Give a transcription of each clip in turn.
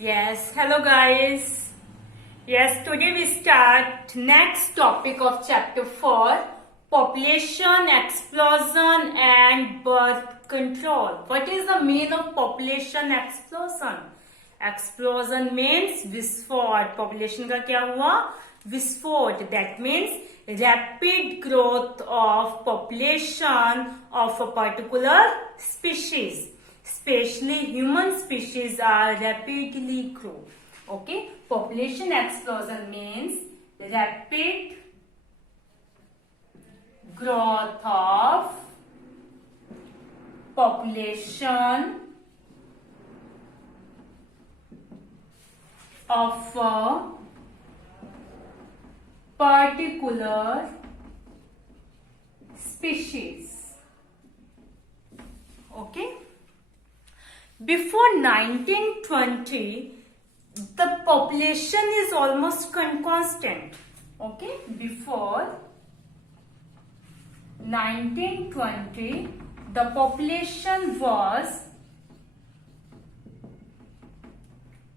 Yes, hello guys. Yes, today we start next topic of chapter 4, population explosion and birth control. What is the meaning of population explosion? Explosion means विस्फोट. Population का क्या हुआ? विस्फोट. That means rapid growth of population of a particular species. Especially human species are rapidly grow. Okay, population explosion means rapid growth of population of a particular species. Okay. Before 1920, the population is almost constant. Okay, before 1920, the population was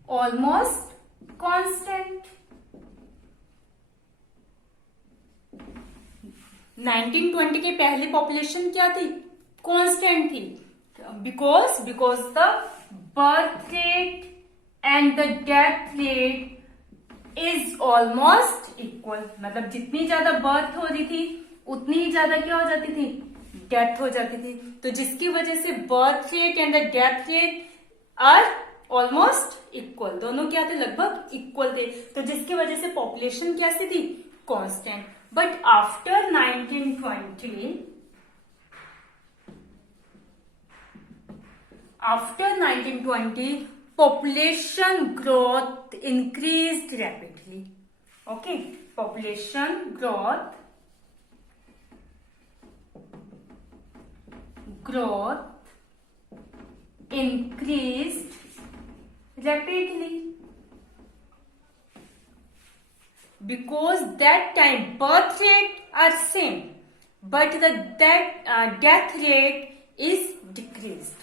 almost constant. 1920 के पहले population क्या थी? Constant थी. Because the birth rate and the death rate is almost equal. मतलब जितनी ज्यादा birth हो रही थी उतनी ही ज्यादा क्या हो जाती थी? डेथ हो जाती थी. तो जिसकी वजह से birth rate and the death rate are almost equal. दोनों क्या थे? लगभग इक्वल थे. तो जिसकी वजह से पॉपुलेशन कैसी थी? Constant. But after 1920, after 1920, population growth increased rapidly. Okay, population growth increased rapidly because that time birth rate are same, but the death rate is decreased.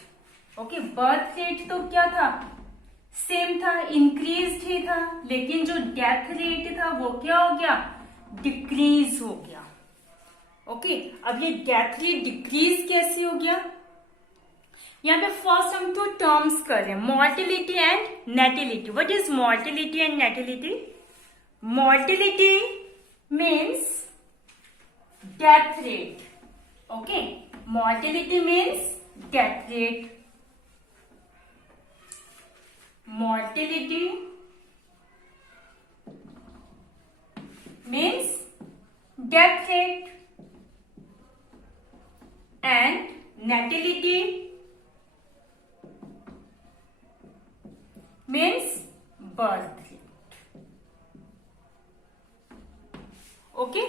Okay, birth rate तो क्या था? सेम था, increase ही था, लेकिन जो death rate था वो क्या हो गया? डिक्रीज हो गया. ओके, अब ये डेथ रेट डिक्रीज कैसे हो गया? यहाँ पे फर्स्ट हम टू टर्म्स कर रहे हैं, mortality and natality. What is mortality and natality? Mortality means death rate. Okay, mortality means death rate. Mortality means death rate and natality means birth rate. Okay.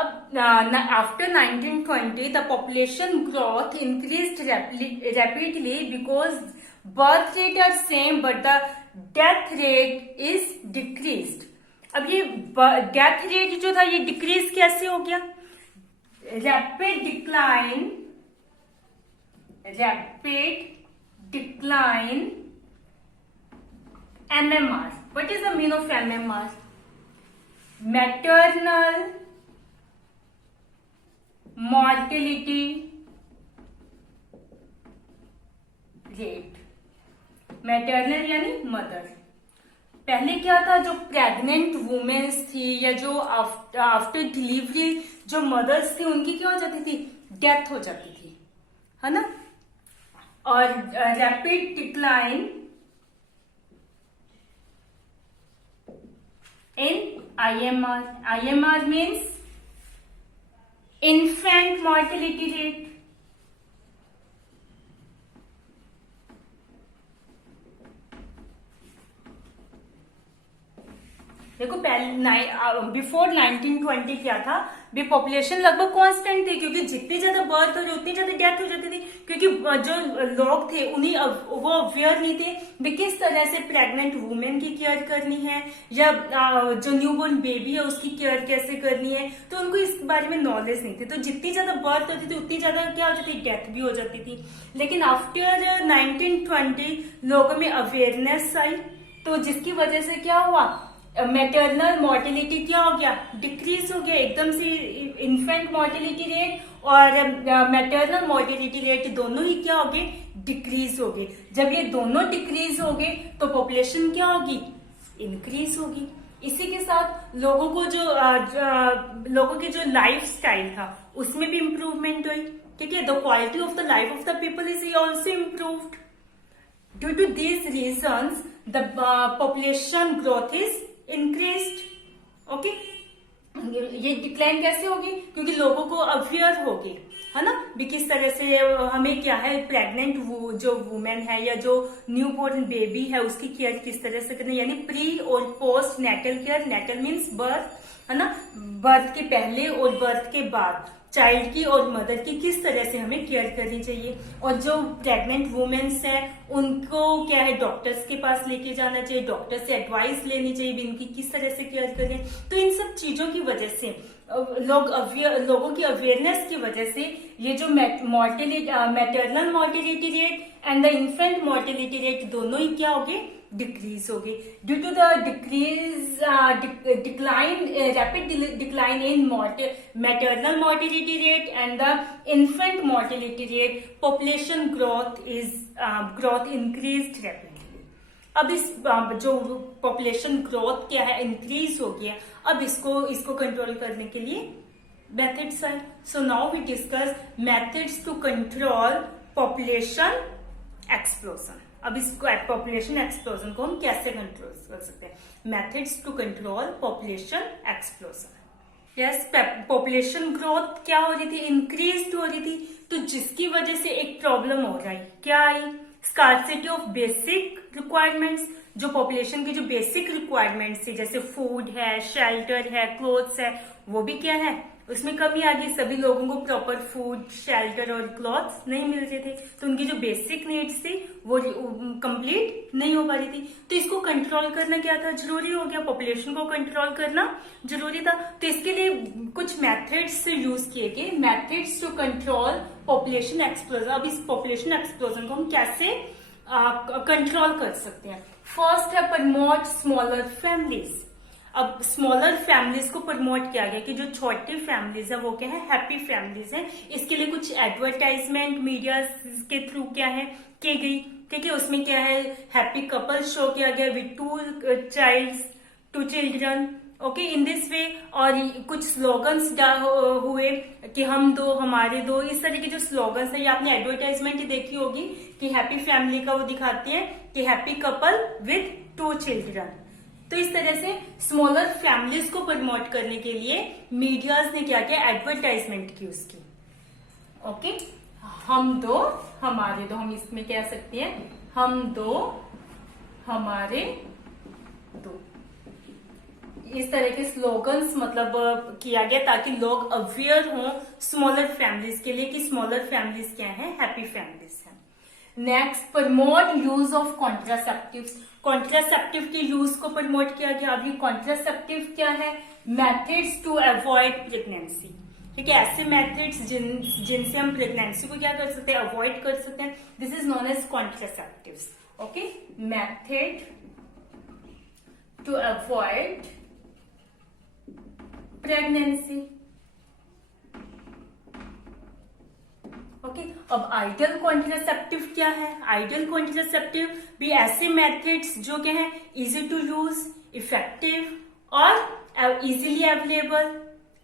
After 1920, the population growth increased rapidly because birth rate are same but the death rate is decreased. अब ये death rate जो था ये decrease कैसे हो गया? Rapid decline MMR. What is the meaning of MMR? Maternal mortality rate. Maternal यानी mother. पहले क्या था? जो प्रेग्नेंट वुमेन्स थी या जो आफ्टर डिलीवरी जो मदर्स थी उनकी क्या हो जाती थी? डेथ हो जाती थी, है ना. और रैपिड डिक्लाइन इन IMR means infant mortality rate. देखो पहले बिफोर 1920 क्या था? भी पॉपुलेशन लगभग कांस्टेंट थी, क्योंकि जितनी ज्यादा बर्थ हो रही उतनी ज्यादा डेथ हो जाती थी, क्योंकि जो लोग थे उन्हीं वो अवेयर नहीं थे भी किस तरह से प्रेग्नेंट वुमेन की केयर करनी है, या जो न्यूबॉर्न बेबी है उसकी केयर कैसे करनी है, तो उनको इस बारे में नॉलेज नहीं थी। तो जितनी ज्यादा बर्थ होती थी उतनी ज्यादा क्या हो जाती थी, डेथ भी हो जाती थी। लेकिन आफ्टर 1920 लोगों में अवेयरनेस आई, तो जिसकी वजह से क्या हुआ, मैटरनल मोर्टेलिटी क्या हो गया, डिक्रीज हो गया एकदम से। इन्फेंट मोर्टेलिटी रेट और मैटरनल मोर्टेलिटी रेट दोनों ही क्या हो गए, डिक्रीज हो गए। जब ये दोनों डिक्रीज हो गए तो पॉपुलेशन क्या होगी, इंक्रीज होगी। इसी के साथ लोगों को लोगों की जो लाइफ स्टाइल था उसमें भी इंप्रूवमेंट हुई, ठीक है। The quality of the life of the people is also improved. Due to these reasons, the population growth is increased. Okay? ये डिक्लाइन कैसे होगी, क्योंकि लोगों को अवेयर होगी, है ना, भी किस तरह से हमें क्या है, प्रेग्नेंट जो वुमेन है या जो न्यू बोर्न बेबी है उसकी केयर किस तरह से करनी है, यानी प्री और post natal care. Natal means birth, है ना, बर्थ के पहले और बर्थ के बाद चाइल्ड की और मदर की किस तरह से हमें केयर करनी चाहिए। और जो प्रेग्नेंट वुमेन्स हैं उनको क्या है, डॉक्टर्स के पास लेके जाना चाहिए, डॉक्टर से एडवाइस लेनी चाहिए भी इनकी किस तरह से केयर करें। तो इन सब चीजों की वजह से लोगों की अवेयरनेस की वजह से ये जो maternal mortality rate and the infant mortality rate दोनों ही क्या हो गए, डिक्रीज हो गई। Due to the rapid decline in maternal mortality rate and the infant mortality rate, population growth increased rapidly. अब इस जो पॉपुलेशन ग्रोथ क्या है, इंक्रीज हो गया, अब इसको कंट्रोल करने के लिए मेथड्स है। So now we discuss methods to control population explosion. अब इस पॉपुलेशन एक्सप्लोजन को हम कैसे कंट्रोल कर सकते हैं, methods to control population explosion. Yes, population growth क्या हो रही थी, इंक्रीज हो रही थी, तो जिसकी वजह से एक प्रॉब्लम हो रही, क्या आई, स्कार्सिटी ऑफ बेसिक रिक्वायरमेंट्स। जो पॉपुलेशन की जो बेसिक रिक्वायरमेंट्स थी, जैसे फूड है, शेल्टर है, क्लोथ्स है, वो भी क्या है, उसमें कमी आ गई। सभी लोगों को प्रॉपर फूड, शेल्टर और क्लॉथ्स नहीं मिल रहे थे, तो उनकी जो बेसिक नीड्स थी वो कंप्लीट नहीं हो पा रही थी। तो इसको कंट्रोल करना क्या था, जरूरी हो गया, पॉपुलेशन को कंट्रोल करना जरूरी था। तो इसके लिए कुछ मेथड्स यूज किए गए, methods to control population explosion. अब इस पॉपुलेशन एक्सप्लोजन को हम कैसे कंट्रोल कर सकते हैं। फर्स्ट है प्रमोट स्मॉलर फैमिलीज। अब स्मॉलर फैमिलीज को प्रमोट किया गया कि जो छोटी फैमिलीज है वो क्या है, हैप्पी फैमिलीज है। इसके लिए कुछ एडवर्टाइजमेंट मीडिया के थ्रू क्या है की गई, ठीक है। उसमें क्या है, हैप्पी कपल शो किया गया with two children, okay, in this way. और कुछ स्लोगन्स हुए कि हम दो हमारे दो, इस तरह के जो स्लोगन्स है, ये आपने एडवर्टाइजमेंट देखी होगी कि हैप्पी फैमिली का वो दिखाते हैं कि हैप्पी कपल विद 2 चिल्ड्रन। तो इस तरह से स्मॉलर फैमिलीज को प्रमोट करने के लिए मीडियाज ने क्या किया, एडवर्टाइजमेंट की उसकी, ओके। हम दो हमारे दो, हम इसमें कह सकते हैं हम दो हमारे दो, इस तरह के स्लोगन्स मतलब किया गया ताकि लोग अवेयर हों स्मॉलर फैमिलीज के लिए कि स्मॉलर फैमिलीज क्या है, हैप्पी फैमिलीज हैं। Next, promote use of contraceptives. Contraceptive के यूज को प्रमोट किया गया। अभी कॉन्ट्रासेप्टिव क्या है, मेथड्स टू अवॉइड प्रेगनेंसी, ठीक है। ऐसे मेथड्स जिनसे हम प्रेगनेंसी को क्या कर सकते हैं, अवॉइड कर सकते हैं। This is known as contraceptives, okay. Method to avoid pregnancy, okay. अब आइडियल कॉन्ट्रासेप्टिव क्या है, आइडियल कॉन्ट्रासेप्टिव भी ऐसे मेथड्स जो क्या है, इजी टू यूज, इफेक्टिव और इजीली अवेलेबल,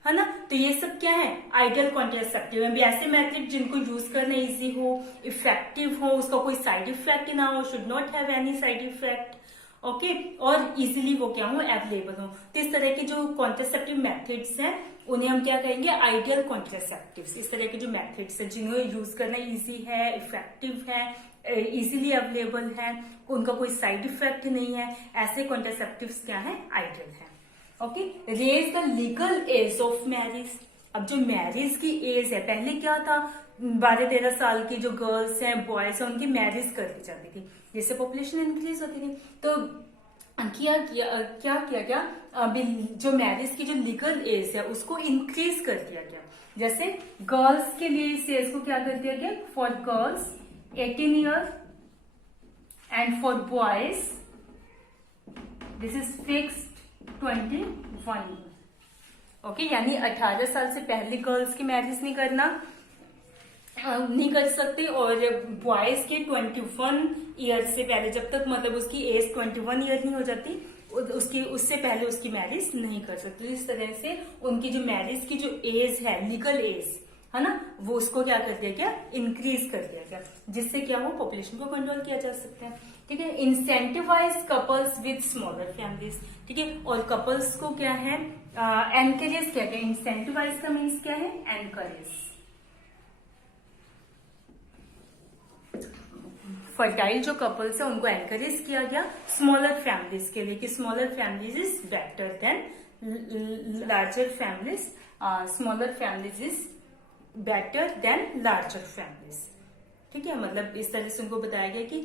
है ना। तो ये सब क्या है, आइडियल कॉन्ट्रासेप्टिव में भी ऐसे मेथड जिनको यूज करना इजी हो, इफेक्टिव हो, उसका कोई साइड इफेक्ट ना हो, should not have any side effect, okay, और इजीली वो क्या हो, अवेलेबल हो। तो इस तरह के जो कॉन्ट्रासेप्टिव मेथड्स हैं उन्हें हम क्या कहेंगे, आइडियल कॉन्ट्रासेप्टिव्स। इस तरह के जो मेथड्स हैं जिन्हें यूज करना इजी है, इफेक्टिव है, इजीली अवेलेबल है, उनका कोई साइड इफेक्ट नहीं है, ऐसे कॉन्ट्रासेप्टिव्स क्या है, आइडियल है, okay. Raise the legal age of marriage. अब जो मैरिज की एज है, पहले क्या था, 12-13 साल की जो गर्ल्स हैं, बॉयज हैं, उनकी मैरिज कर दी जाती थी, जिससे पॉपुलेशन इंक्रीज होती थी। तो क्या किया गया, अभी जो मैरिज की जो लीगल एज है उसको इंक्रीज कर दिया गया। जैसे गर्ल्स के लिए इस एज को क्या कर दिया गया, for girls 18 year and for boys this is fixed 21 year. Okay, यानी 18 साल से पहले गर्ल्स की मैरिज नहीं कर सकते, और बॉयज के 21 ईयर से पहले, जब तक मतलब उसकी एज 21 ईयर नहीं हो जाती, उससे पहले उसकी मैरिज नहीं कर सकते। इस तरह से उनकी जो मैरिज की जो एज है, लीगल एज है ना, वो उसको क्या कर दिया गया, इंक्रीज कर दिया गया, जिससे क्या हो, पॉपुलेशन को कंट्रोल किया जा सकता है। ठीक है, incentivize couples with smaller families. ठीक है, और कपल्स को क्या है, एनकरेज क्या है, इंसेंटिवाइज का मीन्स क्या है, एनकरेज। फर्टाइल जो कपल्स है उनको एनकरेज किया गया स्मॉलर फैमिलीज के लिए, कि smaller families is better then larger families, smaller families is better then larger families. ठीक है, मतलब इस तरह से उनको बताया गया कि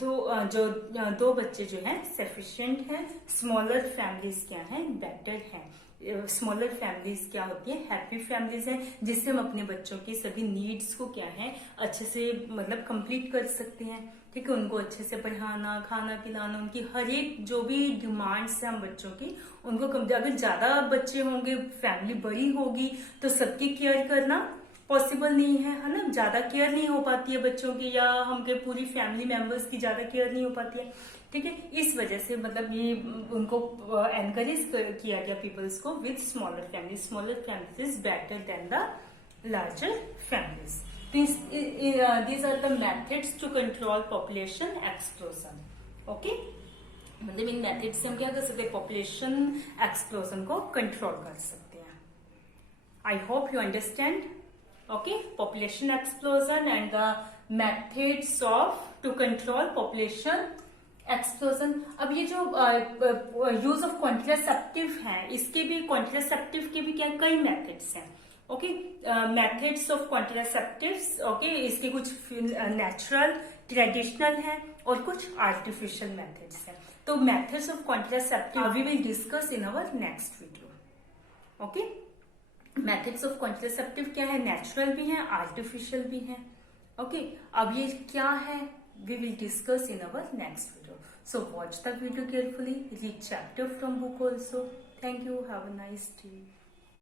दो बच्चे जो हैं सफिशिएंट हैं, स्मॉलर फैमिलीज क्या हैं, बेटर हैं। स्मॉलर फैमिलीज क्या होती है, हैप्पी फैमिलीज हैं, जिससे हम अपने बच्चों की सभी नीड्स को क्या है, अच्छे से मतलब कंप्लीट कर सकते हैं। ठीक है, उनको अच्छे से पढ़ाना, खाना पिलाना, उनकी हर एक जो भी डिमांड्स है हम बच्चों की, उनको अगर ज्यादा बच्चे होंगे, फैमिली बड़ी होगी, तो सबकी केयर करना पॉसिबल नहीं है ना, ज्यादा केयर नहीं हो पाती है बच्चों की, या हमके पूरी फैमिली मेंबर्स की ज्यादा केयर नहीं हो पाती है। ठीक है, इस वजह से मतलब ये उनको एनकरेज किया गया पीपल्स को with smaller family. Smaller families is better than the larger families. These are the methods to control population explosion. Okay, मतलब इन मेथड्स से हम क्या कर सकते हैं, पॉपुलेशन एक्सप्लोजन को कंट्रोल कर सकते हैं। I hope you understand. Okay, population explosion and the methods of to control population explosion। अब ये जो यूज ऑफ कॉन्ट्रासेप्टिव है, इसके भी कॉन्ट्रासेप्टिव के भी क्या कई मेथड्स हैं। Okay, methods of contraceptives. Okay, इसके कुछ नेचुरल ट्रेडिशनल है और कुछ आर्टिफिशियल मेथड्स हैं। तो methods of contraceptive we will discuss in our next video. Okay, methods of contraceptive क्या है, नेचुरल भी है, आर्टिफिशियल भी है। ओके, अब ये क्या है, we will discuss in our next video. So watch the video carefully, read chapter from book also. Thank you, have a nice day.